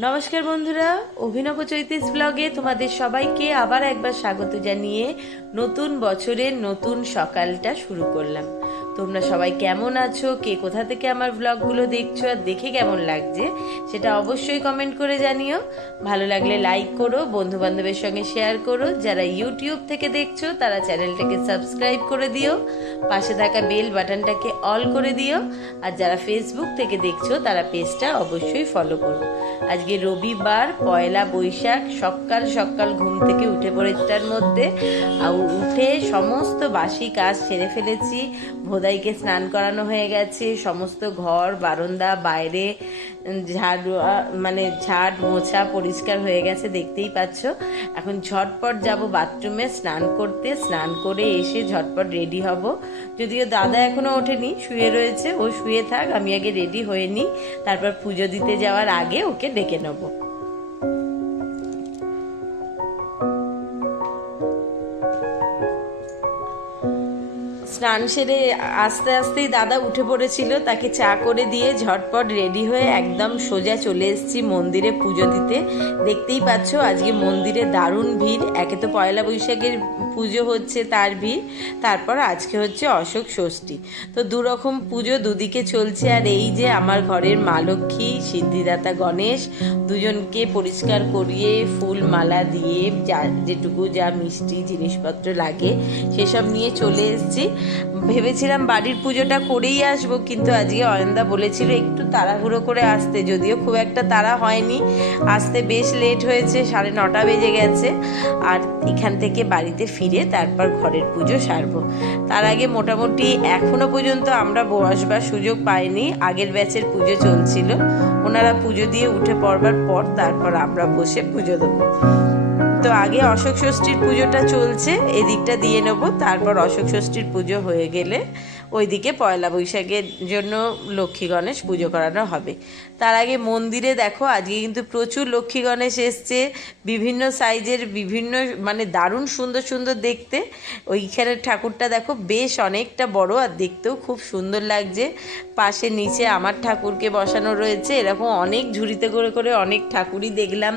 নমস্কার বন্ধুরা, অভিনব চৈতিস ব্লগে তোমাদের সবাইকে আবার একবার স্বাগত জানিয়ে নতুন বছরের নতুন সকালটা শুরু করলাম। তোমরা সবাই কেমন আছো, কে কোথা থেকে আমার ব্লগগুলো দেখছো আর দেখে কেমন লাগছে সেটা অবশ্যই কমেন্ট করে জানিও। ভালো লাগলে লাইক করো, বন্ধু বান্ধবের সঙ্গে শেয়ার করো। যারা ইউটিউব থেকে দেখছো তারা চ্যানেলটাকে সাবস্ক্রাইব করে দিও, পাশে থাকা বেল বাটনটাকে অল করে দিও। আর যারা ফেসবুক থেকে দেখছো তারা পেজটা অবশ্যই ফলো করো। আজকে রবিবার, পয়লা বৈশাখ। সকাল সকাল ঘুম থেকে উঠে পড়েটার মধ্যে উঠে সমস্ত বাসি কাজ সেরে ফেলেছি। ভোদাইকে স্নান করানো হয়ে গেছে, সমস্ত ঘর বারান্দা বাইরে ঝাড় মোছা পরিষ্কার হয়ে গেছে, দেখতেই পাচ্ছ। এখন ঝটপট যাব বাথরুমে স্নান করতে, স্নান করে এসে ঝটপট রেডি হব। যদিও দাদা এখনো ওঠেনি, শুয়ে রয়েছে, ও শুয়ে থাক, আমি আগে রেডি হয়ে নিই, তারপর পুজো দিতে যাওয়ার আগে ওকে ডেকে নেবো। স্নান সেরে আস্তে আস্তেই দাদা উঠে পড়েছিল, তাকে চা করে দিয়ে ঝটপট রেডি হয়ে একদম সোজা চলে এসেছি মন্দিরে পুজো দিতে। দেখতেই পাচ্ছ আজকে মন্দিরে দারুণ ভিড়। একে তো পয়লা বৈশাখের পুজো হচ্ছে তার ভিড়, তারপর আজকে হচ্ছে অশোক ষষ্ঠী। তো দুরকম পুজো দুদিকে চলছে। আর এই যে আমার ঘরের মা লক্ষ্মী, সিদ্ধিদাতা গণেশ, দুজনকে পরিষ্কার করিয়ে ফুল মালা দিয়ে যেটুকু যা মিষ্টি জিনিসপত্র লাগে সেসব নিয়ে চলে এসেছি। ভেবেছিলাম বাড়ির পুজোটা করেই আসবো, কিন্তু আজকে অয়নদা বলেছিল একটু তাড়াহুড়ো করে আসতে, যদিও খুব একটা তাড়া হয়নি, আসতে বেশ লেট হয়েছে, 9:30 বেজে গেছে। আর এখান থেকে বাড়িতে ফিরে তারপর ঘরের পুজো সারবো। তার আগে মোটামুটি এখনো পর্যন্ত আমরা বসবার সুযোগ পাইনি। আগের ব্যাচের পুজো চলছিল, ওনারা পুজো দিয়ে উঠে পড়বার পর তারপর আমরা বসে পুজো দেবো। তো আগে অশোক ষষ্ঠীর পুজোটা চলছে, এদিকটা দিয়ে নেব, তারপর অশোক ষষ্ঠীর পুজো হয়ে গেলে ওইদিকে পয়লা বৈশাখের জন্য লক্ষ্মী গণেশ পুজো করানো হবে। তার আগে মন্দিরে দেখো আজকে কিন্তু প্রচুর লক্ষ্মী গণেশ এসছে, বিভিন্ন সাইজের, বিভিন্ন দারুণ সুন্দর সুন্দর দেখতে। ওইখানের ঠাকুরটা দেখো বেশ অনেকটা বড় আর দেখতেও খুব সুন্দর লাগছে। পাশে নিচে আমার ঠাকুরকে বসানো রয়েছে, এরকম অনেক ঝুড়িতে করে করে অনেক ঠাকুরই দেখলাম।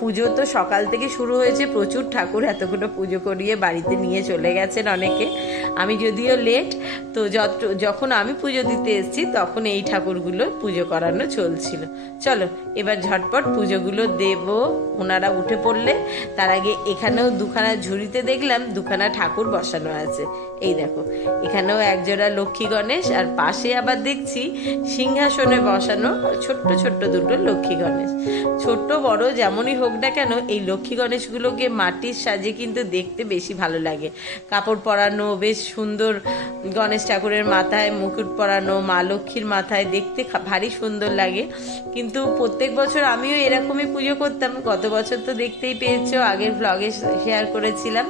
পুজো তো সকাল থেকে শুরু হয়েছে, প্রচুর ঠাকুর এতগুলো পুজো করিয়ে বাড়িতে নিয়ে চলে গেছেন অনেকে। আমি যদিও লেট, তো যখন আমি পুজো দিতে এসেছি তখন এই ঠাকুরগুলো পুজো করানো চলছিল। চলো এবার ঝটপট পুজোগুলো দেব, ওনারা উঠে পড়লে। তার আগে এখানেও দুখানা ঝুড়িতে দেখলাম দুখানা ঠাকুর বসানো আছে। এই দেখো এখানেও একজোড়া লক্ষ্মী গণেশ, আর পাশে আবার দেখছি সিংহাসনে বসানো ছোট্ট ছোট্ট দুটো লক্ষ্মী গণেশ। ছোট্ট বড় যেমনই হোক না কেন, এই লক্ষ্মী গণেশগুলোকে মাটির সাজে কিন্তু দেখতে বেশি ভালো লাগে। কাপড় পরানো বেশ সুন্দর, গণেশ ঠাকুরের মাথায় মুকুট পরানো, মা লক্ষ্মীর মাথায়, দেখতে ভারী সুন্দর লাগে। কিন্তু প্রত্যেক বছর আমিও এরকমই পুজো করতাম। গত বছর তো দেখতেই পেয়েছো, আগের ব্লগে শেয়ার করেছিলাম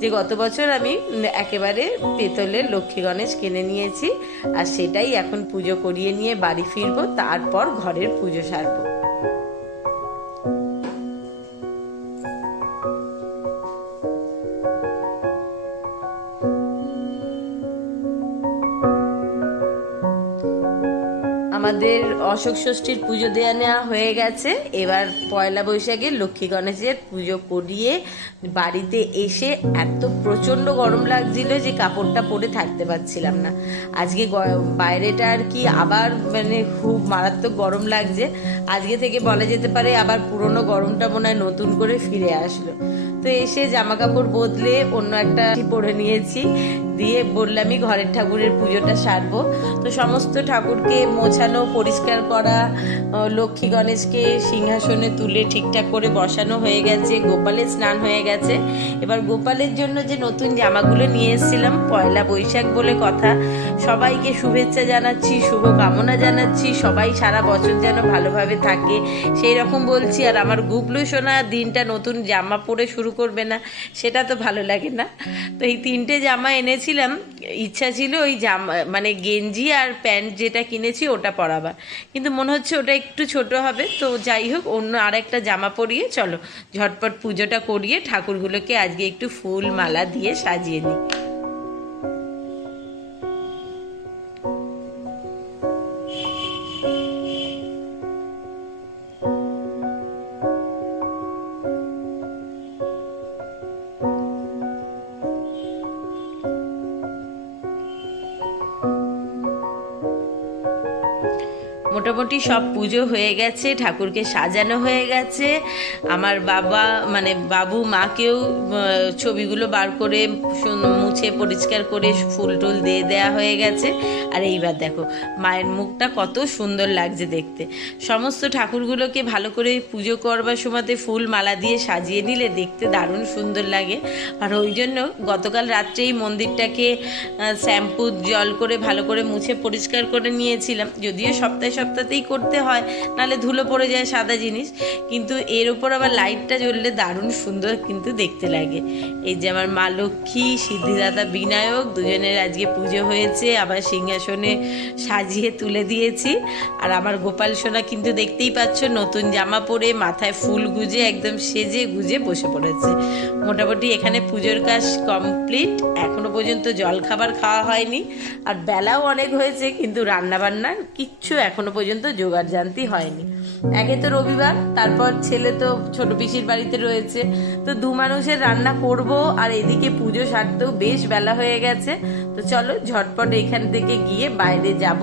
যে গত বছর আমি একেবারে পেতলের লক্ষ্মী গণেশ কিনে নিয়েছি, আর সেটাই এখন পুজো করিয়ে নিয়ে বাড়ি ফিরবো, তারপর ঘরের পুজো সারবো। আমাদের অশোক ষষ্ঠীর পুজো দেওয়া নেওয়া হয়ে গেছে। এবার পয়লা বৈশাখে লক্ষ্মী গণেশের পুজো করিয়ে বাড়িতে এসে এত প্রচণ্ড গরম লাগছিল যে কাপড়টা পরে থাকতে পারছিলাম না। আজকে বাইরেটা আর কি আবার খুব মারাত্মক গরম লাগছে। আজকে থেকে বলা যেতে পারে আবার পুরনো গরমটা মনে হয় নতুন করে ফিরে আসলো। তো এসে জামা কাপড় বদলে অন্য একটা পরে নিয়েছি, দিয়ে বললামই ঘরের ঠাকুরের পুজোটা সারবো। তো সমস্ত ঠাকুরকে মোছানো পরিষ্কার করা, লক্ষ্মী গণেশকে সিংহাসনে তুলে ঠিকঠাক করে বসানো হয়ে গেছে, গোপালের স্নান হয়ে গেছে। এবার গোপালের জন্য যে নতুন জামাগুলো নিয়ে এসেছিলাম, পয়লা বৈশাখ বলে কথা, সবাইকে শুভেচ্ছা জানাচ্ছি, শুভ কামনা জানাচ্ছি, সবাই সারা বছর যেন ভালোভাবে থাকে সেই রকম বলছি। আর আমার গুবলু সোনা দিনটা নতুন জামা পরে শুরু করবে না, সেটা তো ভালো লাগে না। তো এই 3টে জামা এনেছিলাম, ইচ্ছা ছিল ওই জামা গেঞ্জি আর প্যান্ট যেটা কিনেছি ওটা পরাবার, কিন্তু মনে হচ্ছে ওটা একটু ছোট হবে। তো যাই হোক, অন্য আর একটা জামা পরিয়ে চলো ঝটপট পুজোটা করিয়ে ঠাকুরগুলোকে আজকে একটু ফুল মালা দিয়ে সাজিয়ে নিই। মোটামুটি সব পুজো হয়ে গেছে, ঠাকুরকে সাজানো হয়ে গেছে। আমার বাবা মানে বাবু মাকেও ছবিগুলো বার করে মুছে পরিষ্কার করে ফুল টুল দিয়ে দেওয়া হয়ে গেছে। আর এইবার দেখো মায়ের মুখটা কত সুন্দর লাগছে দেখতে। সমস্ত ঠাকুরগুলোকে ভালো করে পুজো করবার সময়তে ফুল মালা দিয়ে সাজিয়ে নিলে দেখতে দারুণ সুন্দর লাগে। আর ওই জন্য গতকাল রাত্রেই মন্দিরটাকে শ্যাম্পু জল করে ভালো করে মুছে পরিষ্কার করে নিয়েছিলাম। যদিও সপ্তাহেই করতে হয়, নাহলে ধুলো পড়ে যায় সাদা জিনিস, কিন্তু এর উপর আবার লাইটটা জ্বললে দারুণ সুন্দর কিন্তু দেখতে লাগে। এই যে আমার মা লক্ষ্মী, সিদ্ধিদাতা বিনায়ক দুজনের আজকে পুজো হয়েছে, আবার সিংহাসনে সাজিয়ে তুলে দিয়েছি। আর আমার গোপাল সোনা কিন্তু দেখতেই পাচ্ছ নতুন জামা পরে মাথায় ফুল গুজে একদম সেজে গুজে বসে পড়েছে। মোটামুটি এখানে পুজোর কাজ কমপ্লিট। এখনো পর্যন্ত জল খাবার খাওয়া হয়নি, আর বেলাও অনেক হয়েছে, কিন্তু রান্নাবান্নার কিচ্ছু এখনো পর্যন্ত জোগাড় জানতি হয়নি। একে তো রবিবার, তারপর ছেলে তো ছোট পিসির বাড়িতে রয়েছে, তো দু মানুষের রান্না করব, আর এদিকে পুজো সারতেও বেশ বেলা হয়ে গেছে। তো চলো ঝটপট এখান থেকে গিয়ে বাইরে যাব,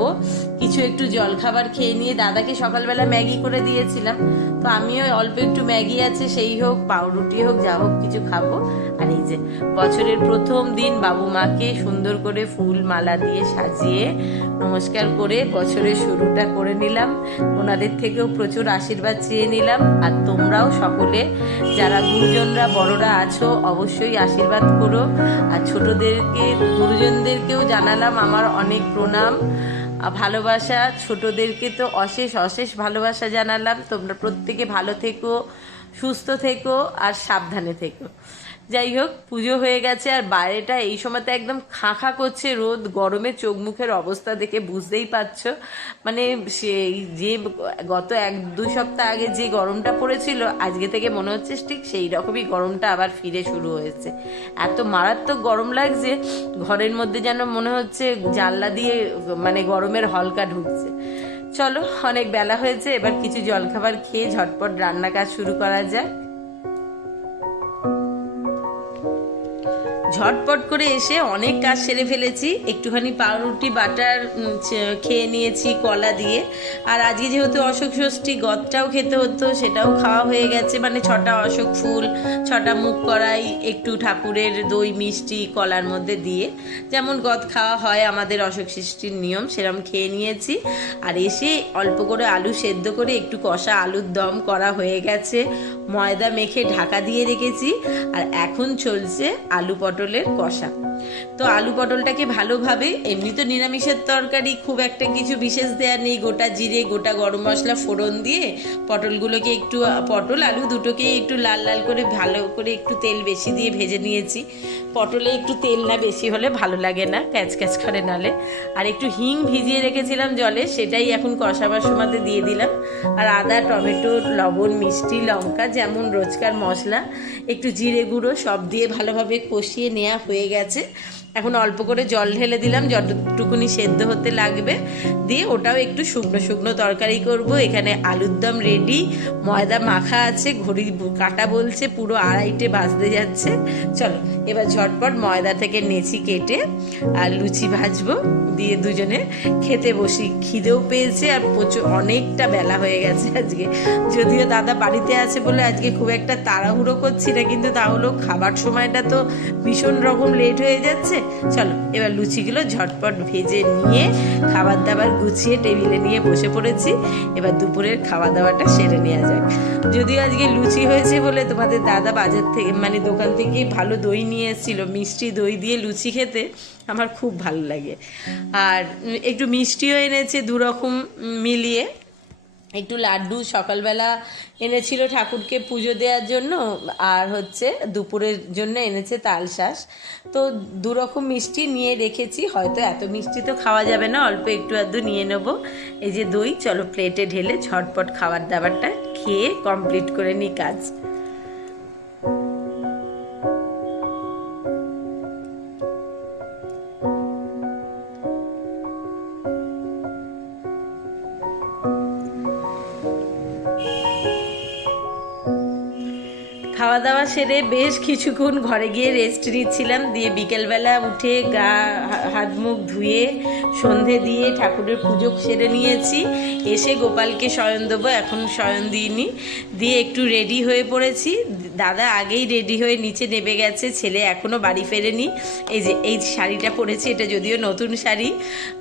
কিছু একটু জল খাবার খেয়ে নিয়ে। দাদাকে সকালবেলা ম্যাগি করে দিয়েছিলাম, তো আমিও অল্প একটু ম্যাগি আছে সেই হোক, পাউরুটি হোক, যা হোক কিছু খাবো। আর এই যে বছরের প্রথম দিন বাবু মাকে সুন্দর করে ফুল মালা দিয়ে সাজিয়ে নমস্কার করে বছরের শুরুটা করে নিলাম। ওনাদের থেকেও প্রচুর আশীর্বাদ চেয়ে নিলাম। আর তোমরাও সকলে যারা গুরুজনরা বড়রা আছো অবশ্যই আশীর্বাদ করো। আর ছোটদেরকে গুরুজনদেরকেও জানালাম আমার অনেক প্রণাম, ভালোবাসা। ছোটদেরকে তো অশেষ অশেষ ভালোবাসা জানালাম। তোমরা প্রত্যেকে ভালো থেকো, সুস্থ থেকো আর সাবধানে থেকো। যাই হোক, পুজো হয়ে গেছে, আর বাইরেটা এই সময়তে একদম খাঁ করছে রোদ। গরমে চোখ মুখের অবস্থা দেখে বুঝতেই পারছো, মানে সেই যে গত 1-2 সপ্তাহ আগে যে গরমটা পড়েছিল, আজকে থেকে মনে হচ্ছে ঠিক সেই রকমই গরমটা আবার ফিরে শুরু হয়েছে। এত মারাত্মক গরম লাগছে, ঘরের মধ্যে যেন মনে হচ্ছে জানলা দিয়ে মানে গরমের হলকা ঢুকছে। চলো, অনেক বেলা হয়েছে, এবার কিছু জলখাবার খেয়ে ঝটপট রান্না কাজ শুরু করা যায়। ঝটপট করে এসে অনেক কাজ সেরে ফেলেছি। একটুখানি পাউরুটি বাটার খেয়ে নিয়েছি কলা দিয়ে। আর আজকে যেহেতু অশোক ষষ্ঠী, গদটাও খেতে হতো, সেটাও খাওয়া হয়ে গেছে। মানে 6টা অশোক ফুল, 6টা মুখ কড়াই, একটু ঠাকুরের দই মিষ্টি কলার মধ্যে দিয়ে যেমন গদ খাওয়া হয় আমাদের অশোক ষষ্ঠীর নিয়ম, সেরকম খেয়ে নিয়েছি। আর এসে অল্প করে আলু সেদ্ধ করে একটু কষা আলুর দম করা হয়ে গেছে, ময়দা মেখে ঢাকা দিয়ে রেখেছি। আর এখন চলছে আলু পটলের কষা। তো আলু পটলটাকে ভালোভাবে, এমনি তো নিরামিষের তরকারি, খুব একটা কিছু বিশেষ দেওয়া নেই, গোটা জিরে গোটা গরম মশলা ফোড়ন দিয়ে পটলগুলোকে একটু, পটল আলু দুটোকেই একটু লাল লাল করে ভালো করে একটু তেল বেশি দিয়ে ভেজে নিয়েছি। পটলে একটু তেল না বেশি হলে ভালো লাগে না, ক্যাচ ক্যাচ করে নালে। আর একটু হিং ভিজিয়ে রেখেছিলাম জলে, সেটাই এখন কষাবার সময়তে দিয়ে দিলাম। আর আদা, টমেটো, লবণ, মিষ্টি, লঙ্কা, যেমন রোজকার মশলা, একটু জিরে গুঁড়ো সব দিয়ে ভালোভাবে কষিয়ে নেওয়া হয়ে গেছে। এখন অল্প করে জল ঢেলে দিলাম যতটুকুনি সেদ্ধ হতে লাগবে, দিয়ে ওটাও একটু শুকনো শুকনো তরকারি করব। এখানে আলুর দম রেডি, ময়দা মাখা আছে, ঘড়ি কাটা বলছে পুরো 2:30 বাজতে যাচ্ছে। চলো এবার ঝটপট ময়দা থেকে নেচি কেটে আর লুচি ভাজবো, দিয়ে দুজনে খেতে বসি। খিদেও পেয়েছে, আর প্রচুর অনেকটা বেলা হয়ে গেছে আজকে। যদিও দাদা বাড়িতে আছে বলে আজকে খুব একটা তাড়াহুড়ো করছি না, কিন্তু তাহলেও খাবার সময়টা তো ভীষণ রকম লেট হয়ে যাচ্ছে। চলো এবার লুচিগুলো ঝটপট ভেজে নিয়ে খাবার দাবার গুছিয়ে টেবিলে নিয়ে বসে পড়েছি। এবার দুপুরের খাওয়া দাওয়াটা সেরে নেওয়া যাক। যদিও আজকে লুচি হয়েছে বলে তোমাদের দাদা বাজার থেকে মানে দোকান থেকে ভালো দই নিয়ে এসেছিলো, মিষ্টি দই দিয়ে লুচি খেতে আমার খুব ভালো লাগে। আর একটু মিষ্টিও এনেছে, 2 রকম মিলিয়ে। একটু লাড্ডু সকালবেলা এনেছিল ঠাকুরকে পুজো দেওয়ার জন্য, আর হচ্ছে দুপুরের জন্য এনেছে তালশাঁস। তো 2 রকম মিষ্টি নিয়ে রেখেছি, হয়তো এত মিষ্টি তো খাওয়া যাবে না, অল্প একটু আধটু নিয়ে নেবো। এই যে দই, চলো প্লেটে ঢেলে ঝটপট খাবার দাবারটা খেয়ে কমপ্লিট করে নিই কাজ। খাওয়া দাওয়া সেরে বেশ কিছুক্ষণ ঘরে গিয়ে রেস্ট নিচ্ছিলাম, দিয়ে বিকেলবেলা উঠে গা হাত মুখ মুখ ধুয়ে সন্ধে দিয়ে ঠাকুরের পুজো সেরে নিয়েছি। এসে গোপালকে শয়ন দেবো, এখন শয়ন দিইনি, দিয়ে একটু রেডি হয়ে পড়েছি। দাদা আগেই রেডি হয়ে নিচে নেমে গেছে, ছেলে এখনও বাড়ি ফেরেনি। এই যে এই শাড়িটা পরেছি, এটা যদিও নতুন শাড়ি,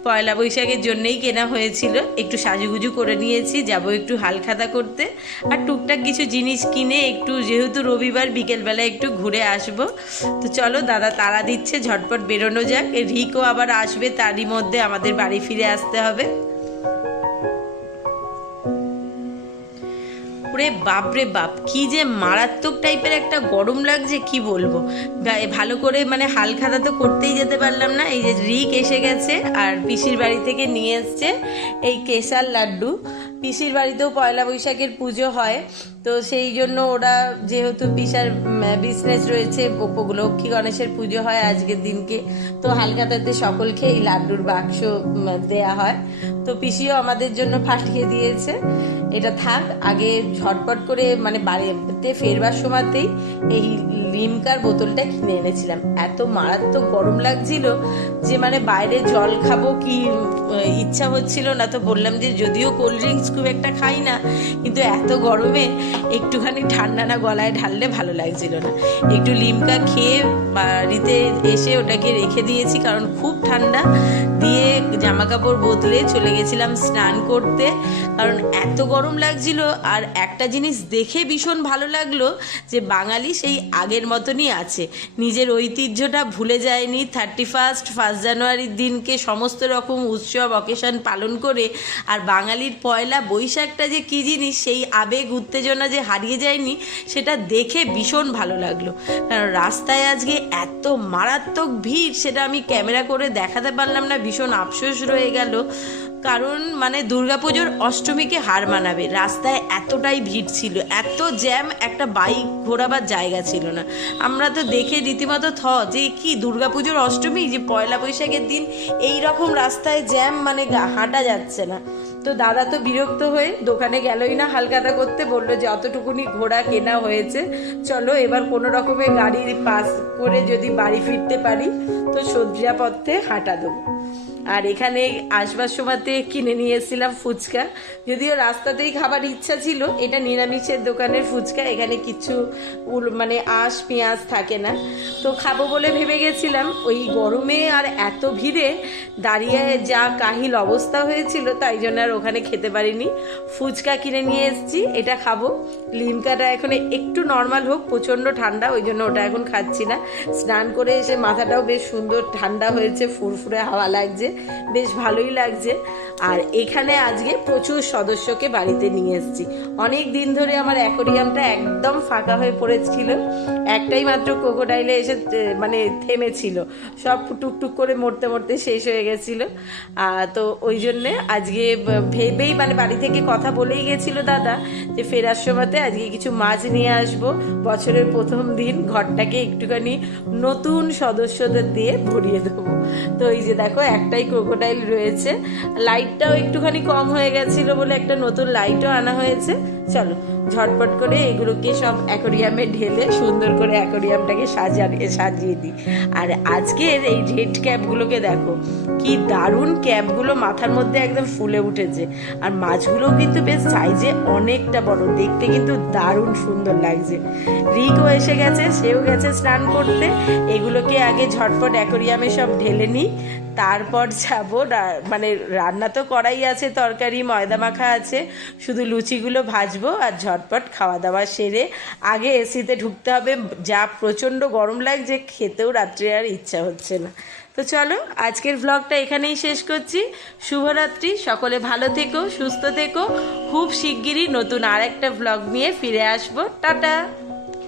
পয়লা বৈশাখের জন্যেই কেনা হয়েছিল। একটু সাজুগুজু করে নিয়েছি, যাব একটু হালখাতা করতে, আর টুকটাক কিছু জিনিস কিনে একটু, যেহেতু রবিবার বিকেলবেলা একটু ঘুরে আসব। তো চলো, দাদা তাড়া দিচ্ছে, ঝটপট বেরোনো যাক। রিকও আবার আসবে, তারই মধ্যে আমাদের বাড়ি ফিরে আসতে হবে। ওরে বাপরে বাপ, কি যে মারাত্মক টাইপের একটা গরম লাগছে, কি বলবো। ভালো করে মানে হালখাতা তো করতেই যেতে পারলাম না। এই যে রিক এসে গেছে, আর পিসির বাড়ি থেকে নিয়ে এসছে এই কেশার লাড্ডু। পিসির বাড়িতেও পয়লা বৈশাখের পুজো হয়, তো সেই জন্য ওরা, যেহেতু পিসার বিজনেস রয়েছে, লক্ষ্মী গণেশের পুজো হয় আজকের দিনকে, তো হালখাতাতে সকলকে এই লাড্ডুর বাক্স দেয়া হয়। তো পিসিও আমাদের জন্য পাঠিয়ে দিয়েছে। এটা থাক, আগে ঝটপট করে মানে বাড়িতে ফেরবার সময়তেই এই লিমকার বোতলটা কিনে এনেছিলাম। এত মারাত্মক গরম লাগছিল যে মানে বাইরে জল খাবো কি ইচ্ছা হচ্ছিল না। তো বললাম যে যদিও কোল্ড ড্রিঙ্কস খুব একটা খাই না, কিন্তু এত গরমে একটুখানি ঠান্ডা না গলায় ঢাললে ভালো লাগছিল না। একটু লিমকা খেয়ে বাড়িতে এসে ওটাকে রেখে দিয়েছি, কারণ খুব ঠান্ডা। দিয়ে জামা কাপড় বদলে চলে গেছিলাম স্নান করতে, কারণ এত গরম লাগছিল। আর একটা জিনিস দেখে ভীষণ ভালো লাগলো যে বাঙালি সেই আগের মতনই আছে, নিজের ঐতিহ্যটা ভুলে যায়নি। 1 জানুয়ারির দিনকে সমস্ত রকম উৎসব অকেশন পালন করে, আর বাঙালির পয়লা বৈশাখটা যে কী জিনিস, সেই আবেগ উত্তেজনা যে হারিয়ে যায়নি, সেটা দেখে ভীষণ ভালো লাগলো। কারণ রাস্তায় আজকে এত মারাত্মক ভিড়, সেটা আমি ক্যামেরা করে দেখাতে পারলাম না, ভীষণ আফসোস রয়ে গেল। কারণ মানে দুর্গাপুজোর অষ্টমীকে হার মানাবে, রাস্তায় এতটাই ভিড় ছিল, এত জ্যাম, একটা বাইক ঘোরাবার জায়গা ছিল না। আমরা তো দেখে রীতিমতো যে কি দুর্গাপুজোর অষ্টমী, যে পয়লা বৈশাখের দিন এই রকম রাস্তায় জ্যাম, মানে হাঁটা যাচ্ছে না। তো দাদা তো বিরক্ত হয়ে দোকানে গেলই না হালখাতা করতে, বললো যে অতটুকুনি ঘোড়া কেনা হয়েছে, চলো এবার কোনো রকমের গাড়ির পাস করে যদি বাড়ি ফিরতে পারি তো সোজা পথে হাঁটা দেবো। আর এখানে আসবার সময়তে কিনে নিয়ে এসেছিলাম ফুচকা, যদিও রাস্তাতেই খাবার ইচ্ছা ছিল। এটা নিরামিষের দোকানের ফুচকা, এখানে কিছু মানে আঁশ পেঁয়াজ থাকে না, তো খাবো বলে ভেবে গেছিলাম। ওই গরমে আর এত ভিড়ে দাঁড়িয়ে যা কাহিল অবস্থা হয়েছিল, তাই জন্য আর ওখানে খেতে পারিনি। ফুচকা কিনে নিয়ে এসেছি, এটা খাবো। লিমকাটা এখন একটু নর্মাল হোক, প্রচণ্ড ঠান্ডা, ওই জন্য ওটা এখন খাচ্ছি না। স্নান করে এসে মাথাটাও বেশ সুন্দর ঠান্ডা হয়েছে, ফুরফুরে হাওয়া লাগছে, বেশ ভালোই লাগছে। আর এখানে আজকে প্রচুর সদস্যকে বাড়িতে নিয়ে এসেছি। অনেক দিন ধরে আমার অ্যাকোরিয়ামটা একদম ফাঁকা হয়ে পড়েছিল, একটাই মাত্র ক্রোকোডাইলে এসে মানে থেমেছিল, সব টুকটুক করে মরতে মরতে শেষ হয়ে গেছিল। তো ওই জন্যে আজকে ভেবেই মানে বাড়ি থেকে কথা বলেই গেছিল দাদা যে ফেরার সময়তে আজকে কিছু মাছ নিয়ে আসবো, বছরের প্রথম দিন ঘরটাকে একটুখানি নতুন সদস্যদের দিয়ে ভরিয়ে দেবো। তো এই যে দেখো, একটাই ক্রোকোডাইল রয়েছে, লাইটটাও একটুখানি কম হয়ে গেছিল বলে একটা নতুন লাইটও আনা হয়েছে। চলো ঝটপট করে এগুলোকে সব অ্যাকোরিয়ামে ঢেলে সুন্দর করে অ্যাকোরিয়ামটাকে সাজিয়ে দিই। আর আজকের এই রেড ক্যাপগুলোকে দেখো, কি দারুণ ক্যাপগুলো, মাথার মধ্যে একদম ফুলে উঠেছে। আর মাছগুলোও কিন্তু বেশ সাইজে অনেকটা বড়, দেখতে কিন্তু দারুণ সুন্দর লাগছে। রিকও এসে গেছে, সেও গেছে স্নান করতে। এগুলোকে আগে ঝটপট অ্যাকোরিয়ামে সব ঢেলে নিই, তারপর যাবো। মানে রান্না তো করাই আছে, তরকারি ময়দা মাখা আছে, শুধু লুচিগুলো ভাজবো আর ঝটপট খাওয়া দাওয়া সেরে আগে এসিতে ঢুকতে হবে। যা প্রচণ্ড গরম লাগছে, খেতেও রাত্রে আর ইচ্ছা হচ্ছে না। তো চলো আজকের ব্লগটা এখানেই শেষ করছি। শুভরাত্রি, সকলে ভালো থেকো, সুস্থ থেকো। খুব শিগগিরই নতুন আর একটা ব্লগ নিয়ে ফিরে আসবো। টাটা।